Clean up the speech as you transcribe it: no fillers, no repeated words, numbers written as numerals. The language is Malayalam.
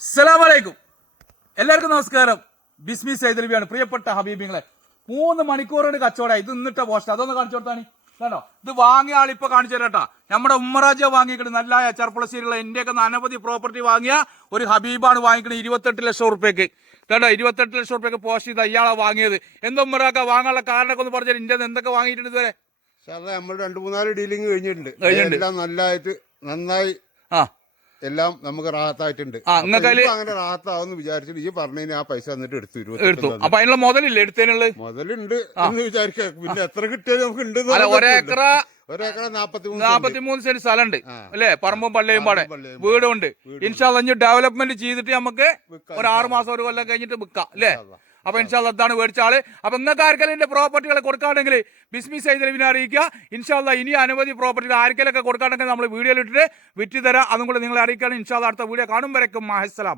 അസ്സലാമലൈക്കും. എല്ലാവർക്കും നമസ്കാരം. ബിസ്മി സൈദൽവിയാണ്. പ്രിയപ്പെട്ട ഹബീബിങ്ങളെ, 3 മണിക്കൂറിന് കച്ചവടം. ഇത് ഇന്നിട്ട പോസ്റ്റ് അതൊന്ന് കാണിച്ചു കൊടുത്താണ്. കേട്ടോ, ഇത് വാങ്ങിയ ആളിപ്പോ കാണിച്ചു തരാട്ടാ. നമ്മുടെ ഉമ്മറാജ വാങ്ങിക്കിട്ട് നല്ല ചെറുപ്പുളശ്ശേരിയുള്ള ഇന്ത്യക്ക് അനവധി പ്രോപ്പർട്ടി വാങ്ങിയ ഒരു ഹബീബാണ് വാങ്ങിക്കുന്നത് 28 ലക്ഷം റുപ്യക്ക്. കേട്ടോ, 28 ലക്ഷം റുപ്യക്ക് പോസ്റ്റ് ചെയ്ത് ഇയാളാ വാങ്ങിയത്. എന്താ ഉമ്മറാക്ക വാങ്ങാനുള്ള കാരണമൊക്കെ ഒന്ന് പറഞ്ഞാൽ ഇന്ത്യ എന്തൊക്കെ വാങ്ങിയിട്ടുണ്ട് ഇതുവരെ? നമ്മൾ 2-3 ഡീലിംഗ് കഴിഞ്ഞിട്ടുണ്ട്. എല്ലാം നന്നായി എല്ലാം നമുക്ക് റാഹത്തായിട്ടുണ്ട്. അങ്ങനെ റാഹത്താവെന്ന് വിചാരിച്ചിട്ട് ഈ പറഞ്ഞതിന് ആ പൈസ എന്നിട്ട് എടുത്തു. അപ്പൊ അതിനുള്ള മുതലില്ല എടുത്തതിനുള്ള മുതലുണ്ട് എന്ന് വിചാരിക്കാം. പിന്നെ എത്ര കിട്ടിയാലും നമുക്ക് ഉണ്ട്. ഒരേക്കറ 43 സെന്റ് സ്ഥലമുണ്ട് അല്ലെ, പറമ്പും പള്ളിയും പാടെ വീടുണ്ട്. ഇൻഷാല്ലാ ഡെവലപ്മെന്റ് ചെയ്തിട്ട് നമുക്ക് ഒരു 6 മാസം ഒരു കൊല്ലം കഴിഞ്ഞിട്ട് വിൽക്കാം അല്ലെ. അപ്പൊ ഇൻഷാല്ലാ അതാണ് മേടിച്ച ആള്. അപ്പൊ നിങ്ങൾക്ക് ആർക്കെങ്കിലും എന്റെ പ്രോപ്പർട്ടികളെ കൊടുക്കാണെങ്കിൽ ബിസ്മി സൈദൽവിനെ അറിയിക്കുക. ഇൻഷാല്ലാ ഇനി അനവധി പ്രോപ്പർട്ടികൾ ആർക്കെങ്കിലൊക്കെ കൊടുക്കാണെങ്കിൽ നമ്മൾ വീഡിയോയിൽ ഇട്ടിട്ട് വിറ്റ് തരാം. അതും കൂടെ നിങ്ങളെ അറിയിക്കുകയാണ്. ഇൻഷാല്ലാ അടുത്ത വീഡിയോ കാണും വരയ്ക്കും. മഹസ്സലാം.